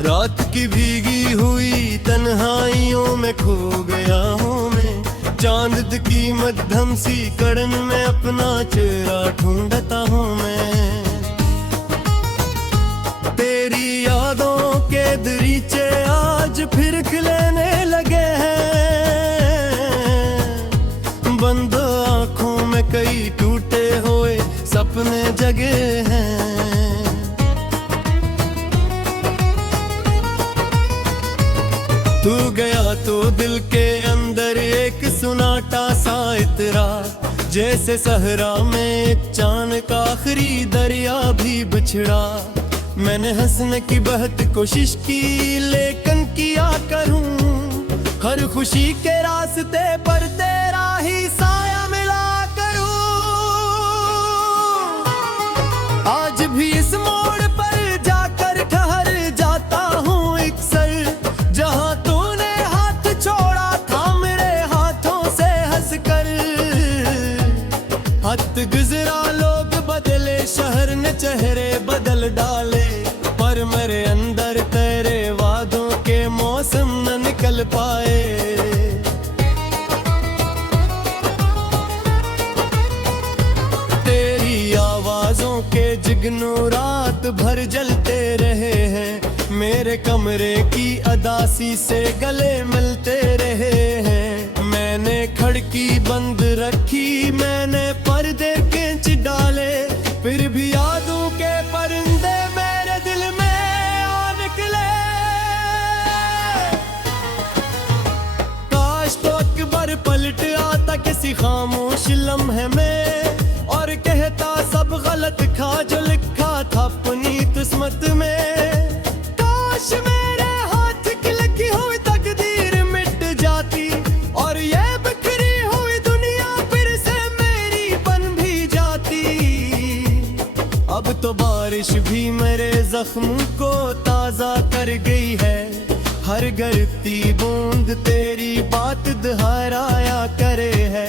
रात की भीगी हुई तन्हाइयों में खो गया हूँ मैं, चांद की मध्यम सी कड़न में अपना चेहरा ढूंढता हूँ मैं। तेरी यादों के दरीचे आज फिर खिलने लगे हैं, बंद आँखों में कई टूटे हुए सपने जगे हैं। तू गया तो दिल के अंदर एक सुनाटा सा इतरा, जैसे सहरा में चांद का आखिरी दरिया भी बिछड़ा। मैंने हंसने की बहुत कोशिश की लेकिन किया करूं, हर खुशी के रास्ते पर तेरा ही साया मिला करूं। आज भी इस मोड़ पर जाकर ठहर जाता हूँ एक सर, जहाँ तूने हाथ छोड़ा था मेरे हाथों से हंसकर। हद गुजरा लोग बदले, शहर ने चेहरे बदल डाले, पर मेरे अंदर तेरे वादों के मौसम न निकल पाए। तेरी आवाजों के जिगनू रात भर जलते रहे हैं, मेरे कमरे की अदासी से गले मिलते रहे हैं। मैंने खिड़की बंद रखी, मैंने पर्दे खींच डाले, फिर भी यादों के परिंदे मेरे दिल में आ निकले। काश तो अकबर पलट आता किसी खामोश लम्हे में, और कहता सब गलत था जो लिखा था अपनी किस्मत में। काश मेरे हाथ की लिखी हुई तकदीर मिट जाती, और ये बिखरी हुई दुनिया फिर से मेरी बन भी जाती। अब तो बारिश भी मेरे जख्म को ताजा कर गई है, हर गिरती बूंद तेरी बात दोहराया करे है।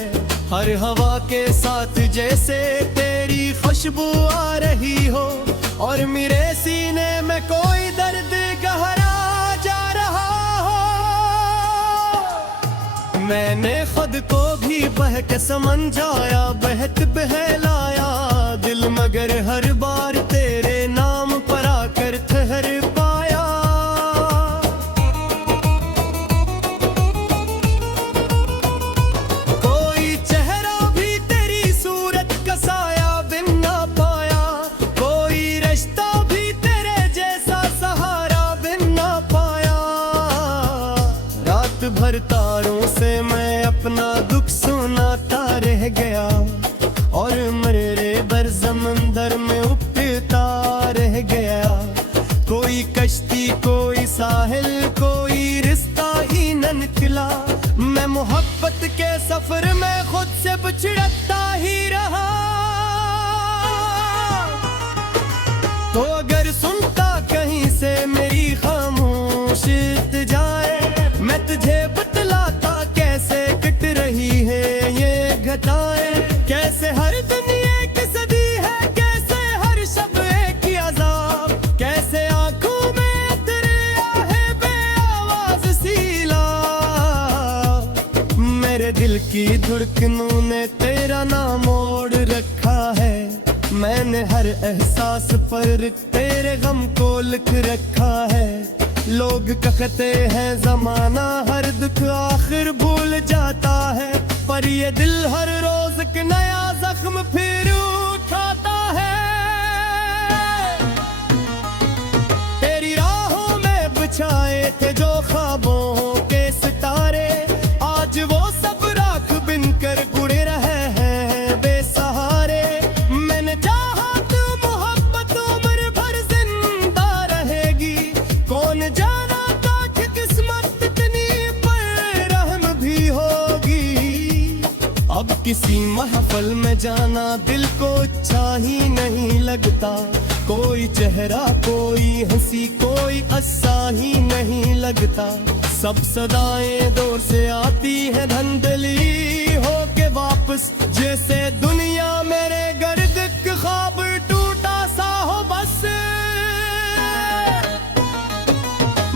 हर हवा के साथ जैसे तेरी खुशबू आ रही हो, और मेरे सीने में कोई दर्द गहरा जा रहा हो। मैंने खुद को भी बहक समझाया, बहक बहलाया दिल, मगर हर बार तेरे नाम पर आकर ठहर पाया। कोई चेहरा भी तेरी सूरत का साया बिन ना पाया, कोई रिश्ता भी तेरे जैसा सहारा बिन ना पाया। रात भर तारों से मैं अपना दुख सुनाता रह गया, और मेरे बर समंदर में उपता रह गया। कोई कश्ती कोई साहिल कोई रिश्ता ही न निकला, मैं मोहब्बत के सफर में खुद से बिछड़ता ही रहा। तो अगर सुनता कहीं से मेरी खामोश जाए, मैं तुझे बतलाता कैसे कट रही है ये घटाएं। कैसे हर दिन एक सदी है, कैसे हर शब एक ही अज़ाब, कैसे आंखों में तेरे आहे बेआवाज़ सीला। मेरे दिल की धड़कनों ने तेरा नाम ओढ़ रखा है, मैंने हर एहसास पर तेरे गम को लिख रखा है। लोग कहते हैं जमाना हर दुख आखिर भूल जाता है, पर ये दिल हर रोज एक नया जख्म फिर उठाता है। तेरी राहों में बिछाए थे जो ख्वाबों के सितारे, आज वो सब राख बिन कर उड़े रहे हैं बेसहारे। मैंने चाहा तो मोहब्बत उम्र भर जिंदा रहेगी, कौन जाना था कि किस्मत इतनी बेरहम भी होगी। अब किसी महफल में जाना दिल को अच्छा ही नहीं लगता, कोई चेहरा कोई हंसी कोई अस्सा ही नहीं लगता। सब सदाएं दूर से आती है धंधली हो के वापस, जैसे दुनिया मेरे गर्द के ख्वाब टूटा सा हो बस।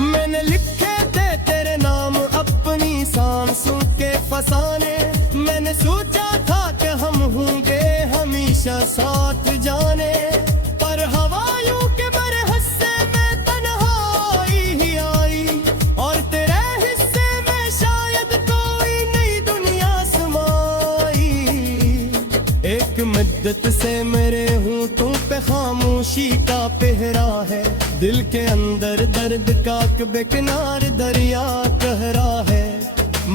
मैंने लिखे थे तेरे नाम अपनी सांसों के फसाने, मैंने सोचा था कि हम होंगे हमेशा साथ जाने, पर हवायों के मेरे हिस्से में तन्हाई ही आई, और तेरे हिस्से में शायद कोई नई दुनिया समाई। एक मुद्दत से मेरे होंठों पे खामोशी का पहरा है, दिल के अंदर दर्द का बेकिनार दरिया कह रहा है।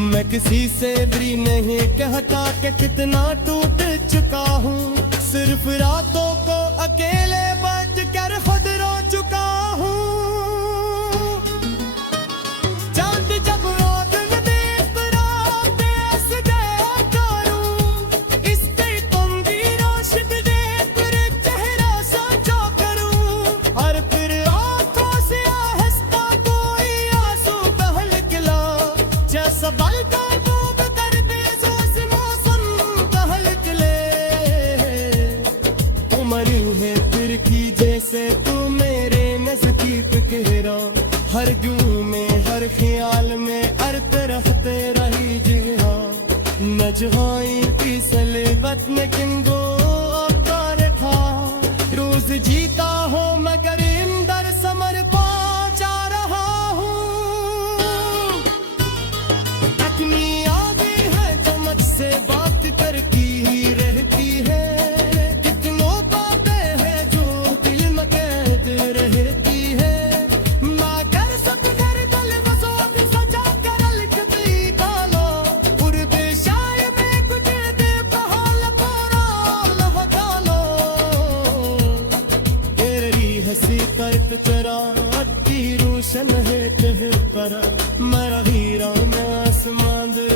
मैं किसी से भी नहीं कहता कि कितना टूट चुका हूँ, सिर्फ रातों को अकेले बच कर खुद रो चुका हूँ। चांद जब रात में देख रात ऐसे गया करूँ, इसके तुम भी रोशन देख चेहरा साझा करूँ, और फिर आंखों से आहिस्ता कोई आंसू बहल गिला, जैसा बलका डूब कर बेजोश मौसम बहल गले। उमरी है फिर की जैसे तू मेरे नजदीक गहरा, हर जू में हर ख्याल में हर तरफ तेरा ही जिहा, न जहाई फिसले बतने किंगो अवतार था। रोज जीता हो मगर इंदर समर पहुंचा रहा हूँ। अपनी आगे है तो मुझसे बात करती ही रहती है, कितनों बातें हैं जो दिल में कैद रहती है। मैं कर कर दल बसों सजा कर लिखती गाना, उर्दे शायर में कुछ दे बहाल पूरा लहकाना। तेरी हंसी करत तेरा अति रोशन है कहर पर, मेरा हीरा में आसमान दे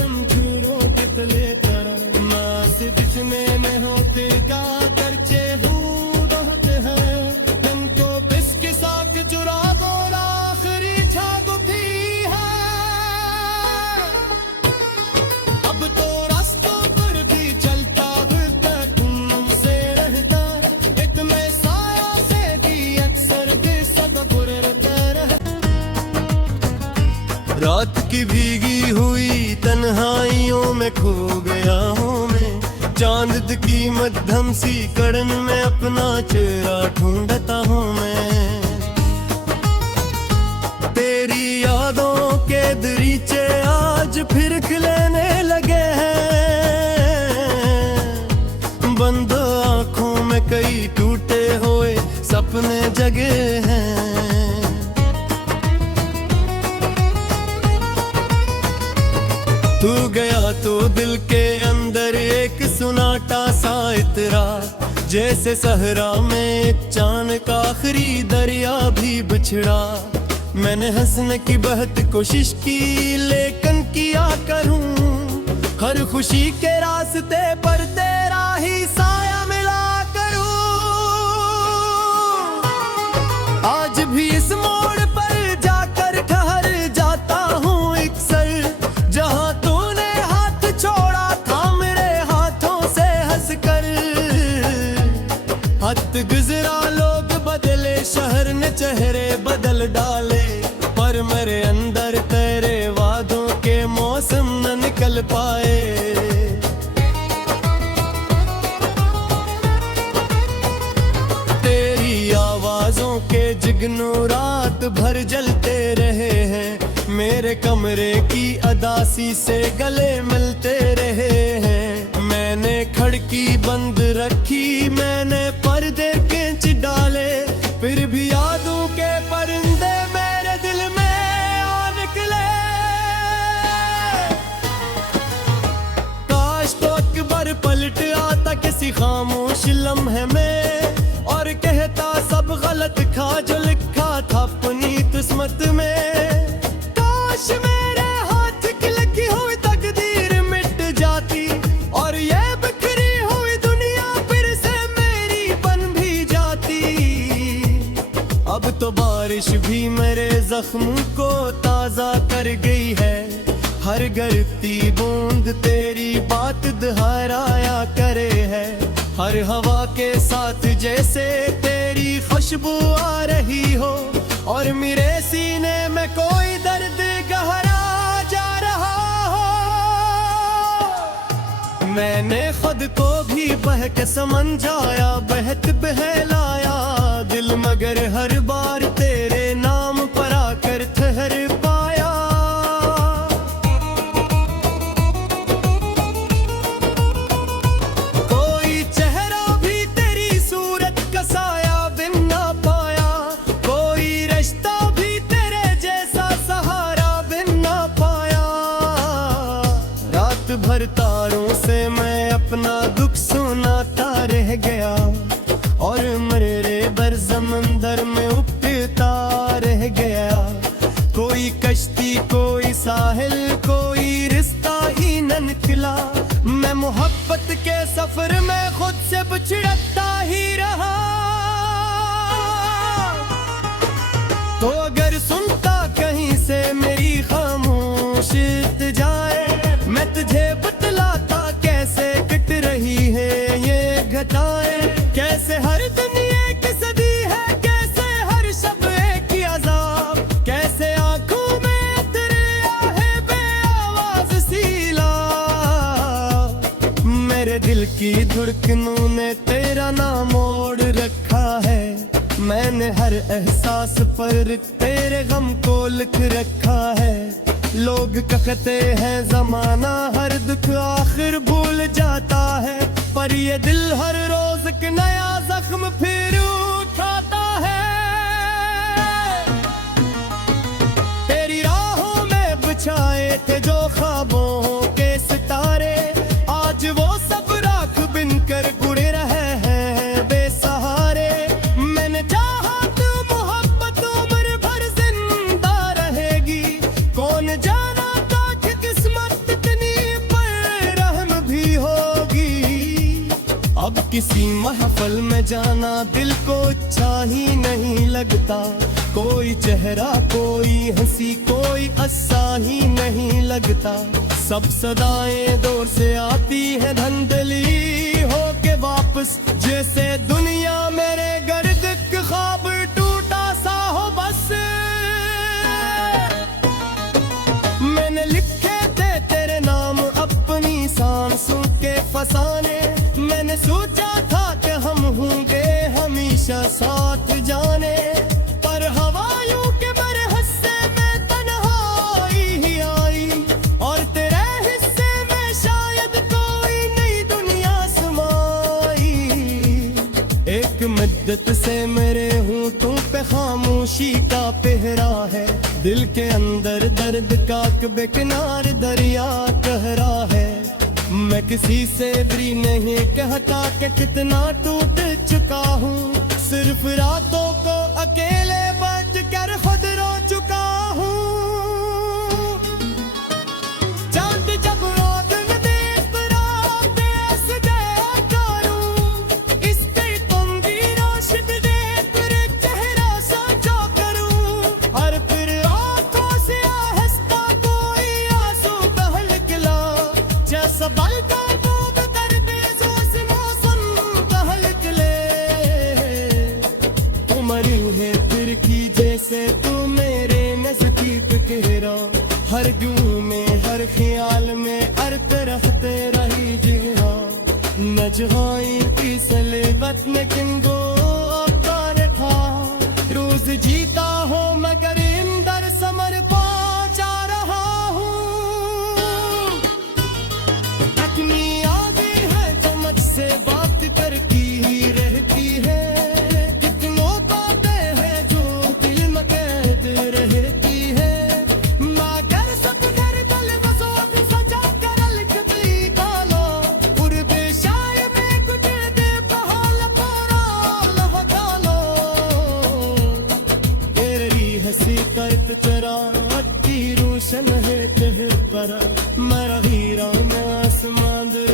रंगूरों के तले तर, मैं से बिछने में होते का करचे हूँ रहते हैं, तुमको बिस्क साथ चुरा दो आखिरी छाग भी है। अब तो रास्तों पर भी चलता फिरता तुमसे रहता, इतने साया से भी अक्सर बेसब्र रहता रह। रात की भीगी हुई तन्हाइयों में खो गया हूँ मैं, चांद की मध्यम सी कड़न में अपना चेहरा ढूंढता हूँ मैं। तेरी यादों के दरीचे आज फिर खिलने लगे हैं, बंद आंखों में कई टूटे हुए सपने जगे हैं। तू गया तो दिल के अंदर एक सुनाटा सा इतरा, जैसे सहरा में एक चांद का आखिरी दरिया भी बिछड़ा। मैंने हंसने की बहुत कोशिश की लेकिन किया करूं, हर खुशी के रास्ते पर तेरा ही साया मिला करूं। आज भी इस मोड़ पर जाकर ठहर जाता हूँ अक्सर, जहाँ तूने हाथ छोड़ा था मेरे हाथों से हंसकर। हद गुजरा लोग बदले शहर ने चेहरे बदल डाले, पर मेरे अंदर तेरे वादों के मौसम न निकल पाए। तेरी आवाजों के जिगनों रात भर जलते रहे हैं, मेरे कमरे की अदासी से गले मिलते रहे हैं। मैंने खिड़की बंद रखी, मैंने पर्दे खींच डाले, फिर भी यादों के परिंदे मेरे दिल में आ निकले। काश तो अकबर पलट आता किसी खामोश लम्हे में, और कहता सब गलत था जो लिखा था अपनी किस्मत में। काश मेरे हाथ की लिखी हुई तकदीर मिट जाती, और ये बिखरी हुई दुनिया फिर से मेरी बन भी तो बारिश भी मेरे जख्म को ताजा कर गई है। हर गिरती बूंद तेरी बात दोहराया करे है। हर हवा के साथ जैसे तेरी खुशबू आ रही हो, और मेरे सीने में कोई दर्द गहरा जा रहा हो। मैंने खुद को भी बहक समझाया, बहत बहलाया दिल, मगर हर बार तेरे नाम पर आकर ठहर पाया। कोई चेहरा भी तेरी सूरत का साया बिन ना पाया, कोई रिश्ता भी तेरे जैसा सहारा बिन ना पाया। रात भर तारों से मैं अपना दुख सुनाता रह गया, और मेरे बर समंदर में उपता रह गया। कोई कश्ती कोई साहिल कोई रिश्ता ही न निकला, मैं मोहब्बत के सफर में खुद से बिछड़ता ही रहा। तो अगर सुनता कहीं से मेरी खामोशी जाए, मैं तुझे बतलाता कैसे कट रही है ये घटाएं। कैसे हर दिन एक सदी है, कैसे हर शब एक ही अज़ाब, कैसे आंखों में तेरे आहे बेआवाज़ सीला। मेरे दिल की धड़कनों ने तेरा नाम ओढ़ रखा है, मैंने हर एहसास पर तेरे गम को लिख रखा है। लोग कहते हैं जमाना हर दुख आखिर भूल जाता है, पर ये दिल हर रोज एक नया जख्म फिर उठाता है। तेरी राहों में बिछाए थे जो ख्वाबों के सितारे, आज वो सब राख बिन कर उड़े रहे हैं बेसहारे। मैंने चाहा तो मोहब्बत उम्र भर जिंदा रहेगी, कौन जाना था कि किस्मत इतनी बेरहम भी होगी। अब किसी महफल में जाना दिल को अच्छा ही नहीं लगता, कोई चेहरा कोई हंसी कोई अस्सा ही नहीं लगता। सब सदाएं दूर से आती है धंधली होके वापस, जैसे दुनिया मेरे गर्द के ख्वाब टूटा सा हो बस। मैंने लिखे थे तेरे नाम अपनी सांसों के फसाने, मैंने सोचा था कि हम होंगे हमेशा साथ जाने, पर हवाओं के मेरे हिस्से में तन्हाई ही आई, और तेरे हिस्से में शायद कोई नई दुनिया समाई। एक मुद्दत से मेरे होंठों पे खामोशी का पहरा है, दिल के अंदर दर्द का बेकिनार दरिया कह रहा है। मैं किसी से भी नहीं कहता कि कितना टूट चुका हूँ, सिर्फ रातों को अकेले बैठ कर खुद रो चुका हूँ। चांद जब रात में देख रात ऐसे गया करूँ, इस पे तुम भी रोशन देख चेहरा सजा करूँ, और फिर आंखों से आहिस्ता कोई आंसू बह निकला, जैसा बलता डूब कर बेजोश मौसम बह निकले। उम्र है फिर की जैसे तू मेरे नजदीक गहरा, हर गूं में हर ख्याल में हर तरफ तेरा ही जिहा। न जहाई की सलेबत में किंगो अवतार था, रोज जीता हो मगर इंदर समर पहुंचा रहा हूँ। अपनी आगे है तो मुझसे बात करती ही रहती है, कितनों बातें हैं जो दिल में कैद रहती है। मगर सब घर दल बसो भी सजा कर लिखती कालो, उर्दे शाय में कुछ दे बहाल पूरा लहका लो। तेरी हंसी करत तेरा अट्टी रोशन है तेहर पर, मरा हीरा में आसमान दे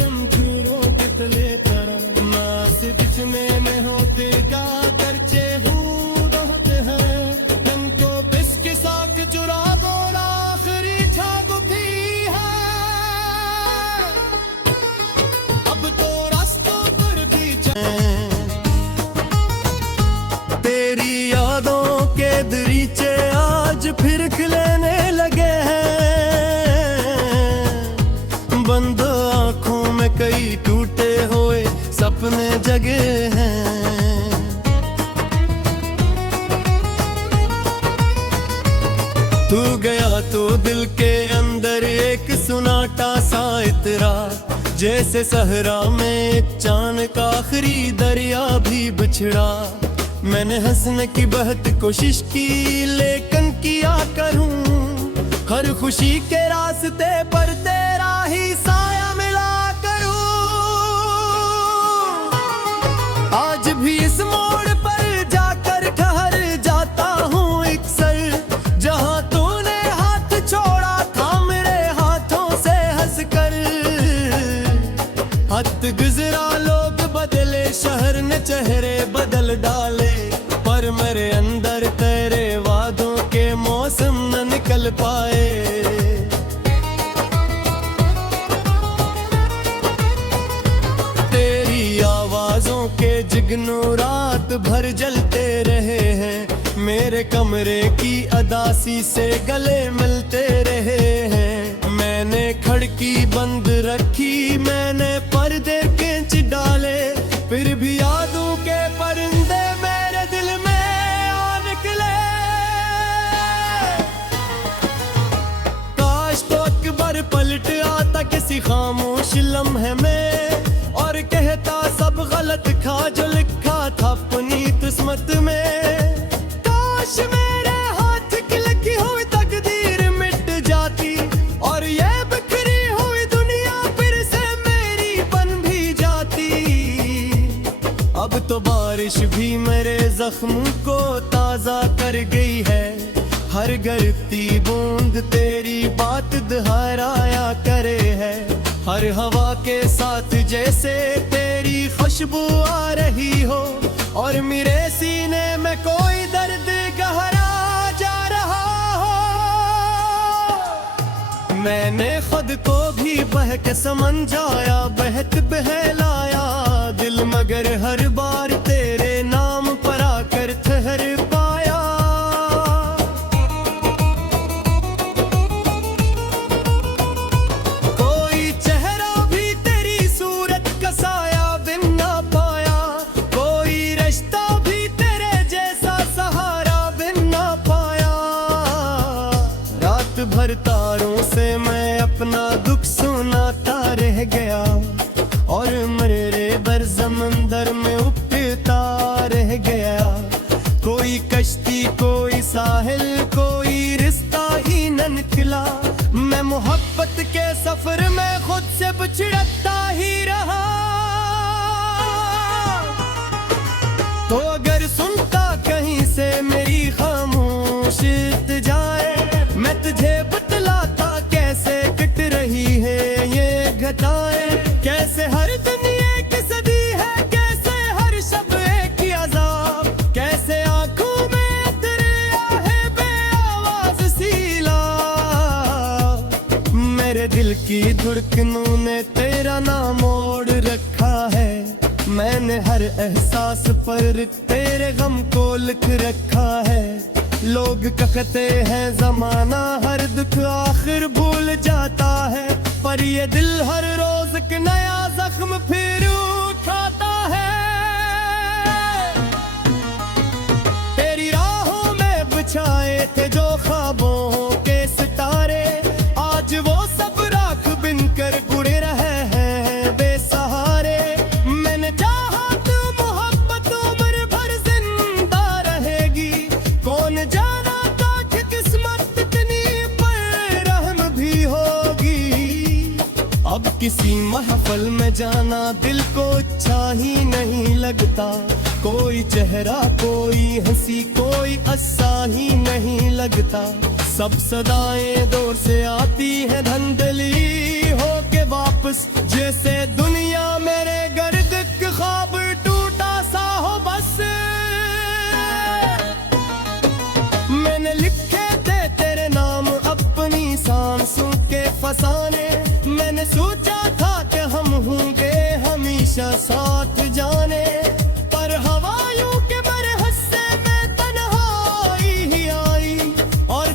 रंगूरों के तले करा, मास बिच में मैं होते गा करचे हूँ रहते फिर खिलने लगे हैं। बंद आंखों में कई टूटे हुए सपने जगे हैं। तू गया तो दिल के अंदर एक सुनाटा सा इतरा, जैसे सहरा में एक चांद का आखिरी दरिया भी बिछड़ा। मैंने हंसने की बहुत कोशिश की लेकिन किया करूं, हर खुशी के रास्ते पर तेरा ही साया मिला करूं। आज भी इस मोड़ पर जाकर ठहर जाता हूँ अक्सर, जहाँ तूने हाथ छोड़ा था मेरे हाथों से हंसकर। हद गुजरा लोग बदले, शहर ने चेहरे बदल डाले, पर मेरे अंदर तेरे वादों के मौसम न निकल पाए। तेरी आवाजों के जिगनू रात भर जलते रहे हैं, मेरे कमरे की अदासी से गले मिलते रहे हैं। मैंने खिड़की बंद रखी, मैंने पर्दे खींच डाले, फिर भी यादों के परिंदे मेरे दिल में आ निकले। काश तो अकबर पलट आता किसी खामोश लम्हे में, और कहता सब गलत था जो लिखा था अपनी किस्मत में। काश मेरे हाथ की लिखी हुई तकदीर मिट जाती, और ये बिखरी हुई दुनिया फिर से मेरी बन भी जाती। अब तो बारिश भी मेरे जख्म को ताजा कर गई है, हर गिरती बूंद तेरी बात दोहराया करे है। हर हवा के साथ जैसे तेरी खुशबू आ रही हो, और मेरे सीने में कोई दर्द गहरा जा रहा हो। मैंने खुद को भी बहक समझाया, बहक बहलाया दिल, मगर हर बार तेरे नाम पर आकर ठहर पाया। कोई चेहरा भी तेरी सूरत का साया बिन ना पाया, कोई रिश्ता भी तेरे जैसा सहारा बिन ना पाया। रात भर तारों से मैं अपना दुख सुनाता रह गया, और मेरे दर समंदर में उठता रह गया। कोई कश्ती कोई साहिल कोई रिश्ता ही न निकला, मैं मोहब्बत के सफर में खुद से बिछड़ता ही रहा। तो अगर सुनता कहीं से मेरी खामोश जाए, मैं तुझे बतलाता कैसे कट रही है ये घटाएं। कैसे हर दुनिया की सदी है, कैसे हर शब एक ही अज़ाब, कैसे आंखों में तेरे आहे बेआवाज़ सीला। मेरे दिल की धड़कनों ने तेरा नाम ओढ़ रखा है, मैंने हर एहसास पर तेरे गम को लिख रखा है। लोग कहते हैं जमाना हर दुख आखिर भूल जाता है, पर ये दिल हर रोज एक नया जख्म फिर उठाता है। तेरी राहों में बिछाए थे जो ख्वाबों के सितारे, आज वो सब राख बिनकर उड़ रहे हैं बेसहारे। मैंने चाहा तो मोहब्बत उम्र भर जिंदा रहेगी, कौन जाना था कि किस्मत इतनी बेरहम भी होगी। अब किसी महफल में जाना दिल को अच्छा ही नहीं लगता, कोई चेहरा कोई हंसी कोई अस्सा ही नहीं लगता। सब सदाएं दूर से आती है धंधली हो के वापस, जैसे दुनिया मेरे गर्द के ख्वाब टूटा सा हो बस। मैंने लिखे थे तेरे नाम अपनी सांसों के फसाने, मैंने सोचा था कि हम होंगे हमेशा साथ जाने, पर हवाओं के मेरे हिस्से में तन्हाई ही आई और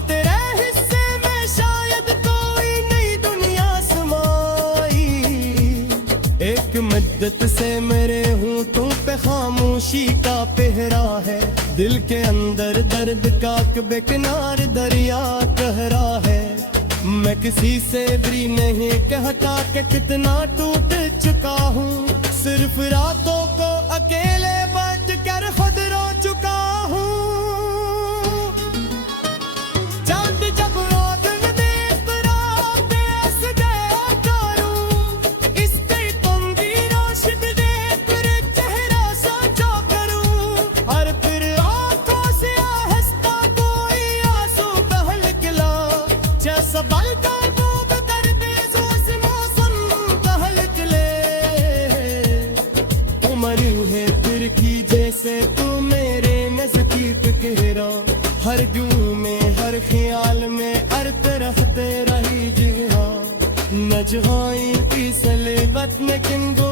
शिद्दत से मेरे होंठों पे खामोशी का पहरा है। दिल के अंदर दर्द का बेकिनार दरिया कह रहा है। मैं किसी से भी नहीं कहता कि कितना टूट चुका हूँ, सिर्फ रातों को अकेले बैठ कर खुद रो चुका हूँ। चांद जब रोशन देख रात ऐसे गया करूं, इसकी तुंगी रोशनी देख कर चेहरा साचा करूं। और फिर आंखों से आहिस्ता कोई आंसू बह निकला, जैसा बलता डूब कर बेजोश मौसम बह निकले। उम्र है फिर की जैसे तू मेरे नजदीक गहरा, हर जूं में हर ख्याल में अर्थ रखते रही जिहा। न जहाई की सलेबत में किंगो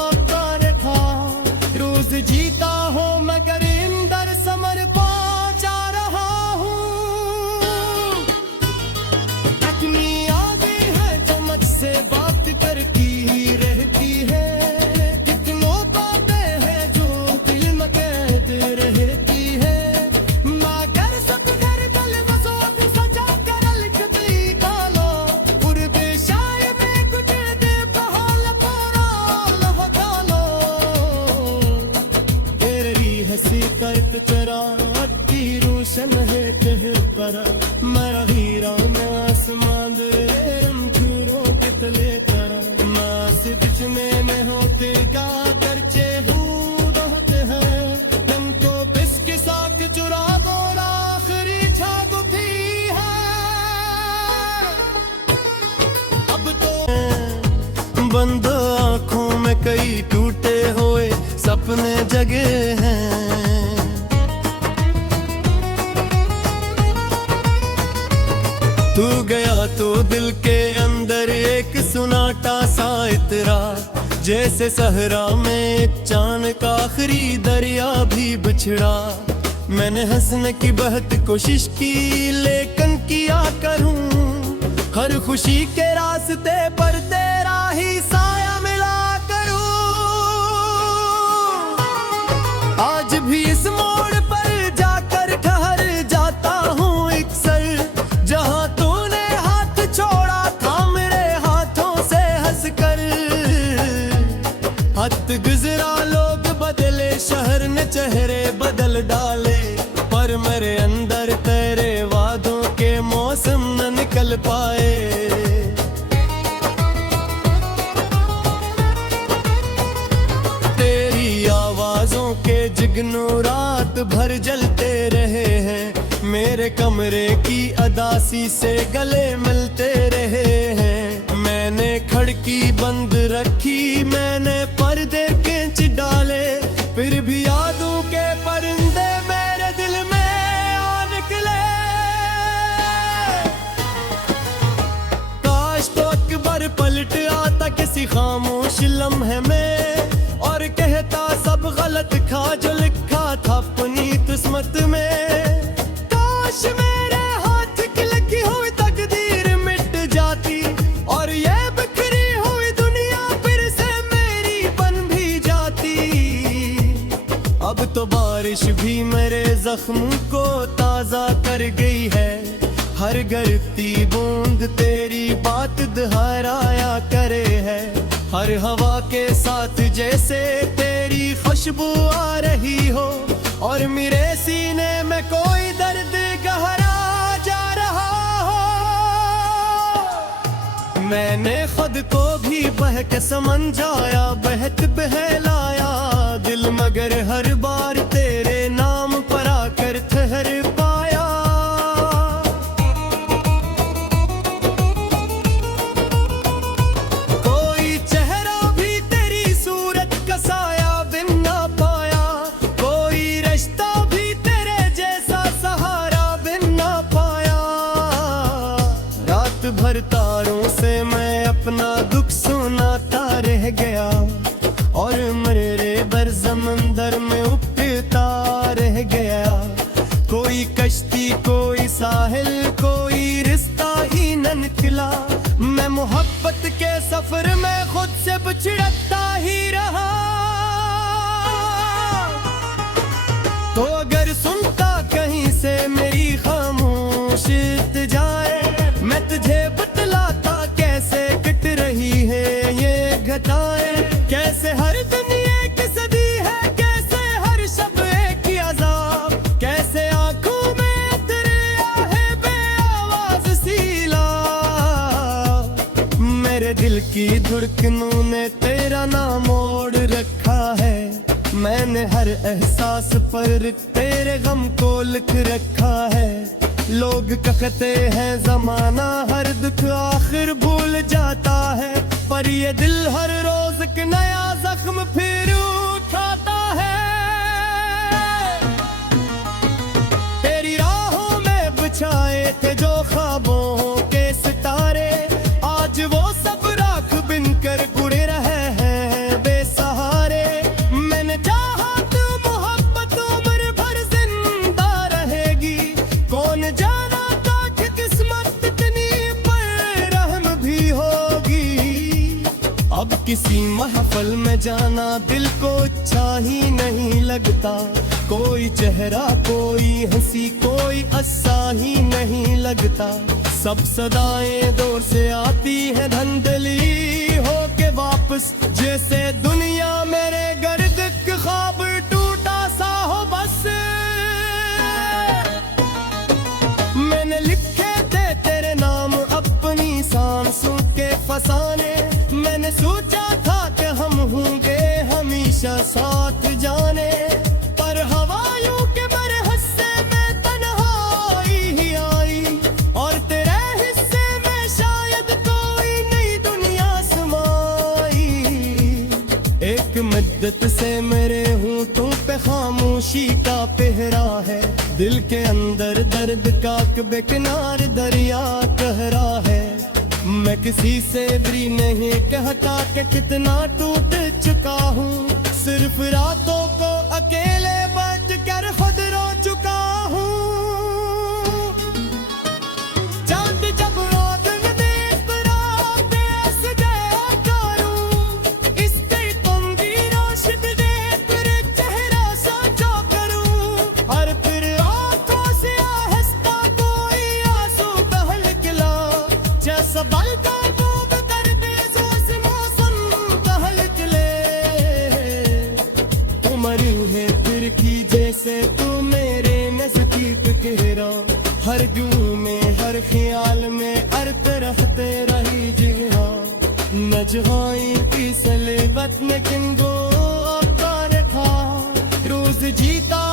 अवतार था, रोज जीता हो मगर इंदर समर पहुंचा रहा हूँ। अपनी आगे है जो मुझसे बात करती ही रहती है, कितनों बातें हैं जो दिल में कैद रहती है। मगर सब घर दल बसोत सजा कर लिखती गालो, पूर्वे शाय में कुछ दे बहाल पूरा लहकालो। तेरी हंसी करत चरा अति रोशन है कह पर, मेरा हीरा मैं आसमान दे रंगूरों के तले करा। मास बिच में होते का करचे होते हैं, तुमको बिस्की साक चुरा दो आखिरी छाप भी है। अब तो बंद आंखों में कई टूटे हुए सपने जगे हैं। तू गया तो दिल के अंदर एक सुनाटा सा इतरा, जैसे सहरा में चांद का आखिरी दरिया भी बिछड़ा। मैंने हंसने की बहुत कोशिश की लेकिन किया करूं, हर खुशी के रास्ते पर तेरा ही साया मिला करूं। आज भी इस मोड़ पर जाकर ठहर जाता हूँ अक्सर, जहाँ तूने हाथ छोड़ा था मेरे हाथों से हंसकर। हद गुजरा लोग बदले, शहर ने चेहरे बदल डाले, पर मेरे अंदर तेरे वादों के मौसम न निकल पाए। तेरी आवाजों के जिगनू रात भर जलते रहे हैं, मेरे कमरे की अदासी से गले मिलते रहे हैं। मैंने खिड़की बंद रखी, मैंने पर्दे खींच डाले, फिर भी यादों के परिंदे मेरे दिल में आ निकले। काश तो अकबर पलट आता किसी खामोश लम्हे में, और कहता सब गलत था जो लिखा था अपनी किस्मत में। काश मेरे हाथ की लगी हुई तकदीर मिट जाती, और ये बिखरी हुई दुनिया फिर से मेरी बन भी जाती। अब तो बारिश भी मेरे जख्म को ताजा कर गई है, हर गिरती बूंद तेरी बात दोहराया करे है। हर हवा के साथ जैसे तेरी खुशबू आ रही हो, और मेरे सीने में कोई दर्द गहरा जा रहा हो। मैंने खुद को भी बहक समझाया, बहक बहलाया दिल, मगर हर बार तेरे नाम पर आकर ठहर पाया। कोई चेहरा भी तेरी सूरत का साया बिन ना पाया, कोई रिश्ता भी तेरे जैसा सहारा बिन ना पाया। रात भर तारों से मैं अपना दुख सुनाता रह गया, और मेरे बर समंदर में उठता रह गया। कोई कश्ती कोई साहिल कोई रिश्ता ही न निकला, मैं मोहब्बत के सफर में खुद से बिछड़ता ही रहा। धड़कनों ने तेरा नाम मोड़ रखा है। मैंने हर एहसास पर तेरे गम को लिख रखा है। लोग कहते हैं जमाना हर दुख आखिर भूल जाता है, पर ये दिल हर रोज एक नया जख्म फिर उठाता है। तेरी राहों में बिछाए थे जो ख्वाबों के सितारे, आज वो सब राख बिनकर उड़े रहे हैं बेसहारे। मैंने चाहा तू मोहब्बत उम्र भर जिंदा रहेगी, कौन जाना था कि किस्मत इतनी बेरहम भी होगी। अब किसी महफिल में जाना दिल को अच्छा ही नहीं लगता, कोई चेहरा कोई हंसी कोई अस्सा ही नहीं लगता। सब सदाएं दूर से आती है धंधली हो के वापस, जैसे दुनिया मेरे गर्द के ख्वाब टूटा सा हो बस। मैंने लिखे थे तेरे नाम अपनी सांसों के फसाने, मैंने सोचा था कि हम होंगे हमेशा साथ जाने, पर हवाओं के मेरे हिस्से में तन्हाई ही आई, और तेरे हिस्से में शायद कोई नई दुनिया समाई। एक मुद्दत से मेरे होंठों पे खामोशी का पहरा है, दिल के अंदर दर्द का बेकिनार दरिया कह रहा है। मैं किसी से भी नहीं कहता कि कितना टूट चुका हूँ, सिर्फ रातों को अकेले बैठ कर खुद रो चुका हूँ। चांद जब रात में देख रात ऐसे गया करूँ, इसके तुम की रोशनी देख कर चेहरा सजा करूँ, और फिर आंखों से आहिस्ता कोई आंसू बह निकला, जैसा बल का बूंद करते जोश मौसम बह निकले। मरी है फिर की जैसे तू मेरे नजदीक गहरा, हर जूं में हर ख्याल में हर तरफ तेरा ही जिहा। न जहाई की सलेबत में किंगो अवतार था, रोज जीता